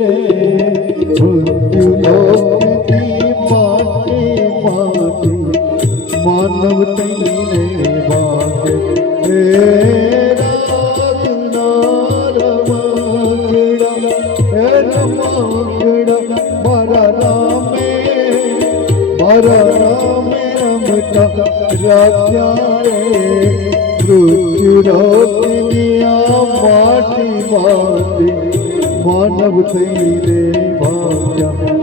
રે મૃત્યુલોકની માટી માટી માનવ થઈને ભાગે રાખ્યા રે મૃત્યુલોકની માટી માટી માનવ થઈને ભાગ્યા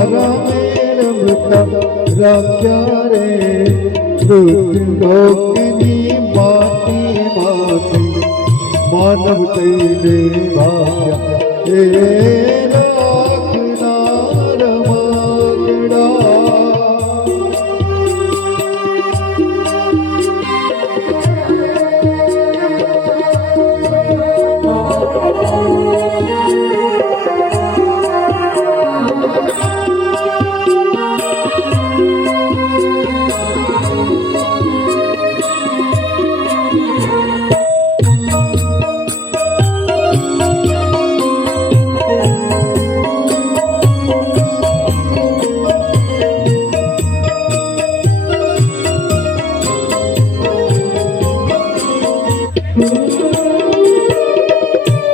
રાખનાર મકડા રાખ્યા રે મૃત્યુલોકની માટી માટી માનવ થઈને ભાગ્યા હે રાખનાર મકડા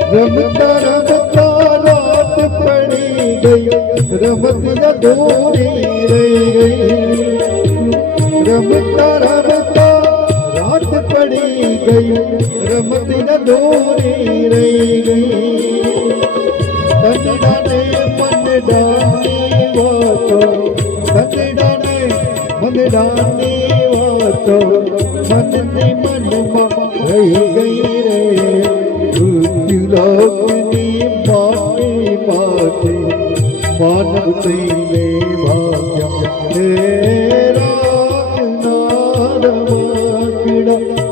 રમતા રમતા રાત પડી ગઈ રમત અધૂરી રહી ગઈ રમતા રમતા રાત પડી ગઈ રમત અધૂરી રહી ગઈ તનડાને મનડાની વાતો તનડાને મનડાની વાતો મનને મનમાં રહી ગઈ રે મૃત્યુલોકની માટી માટી માનવ થઈને ભાગ્યા હે રાખનાર મકડા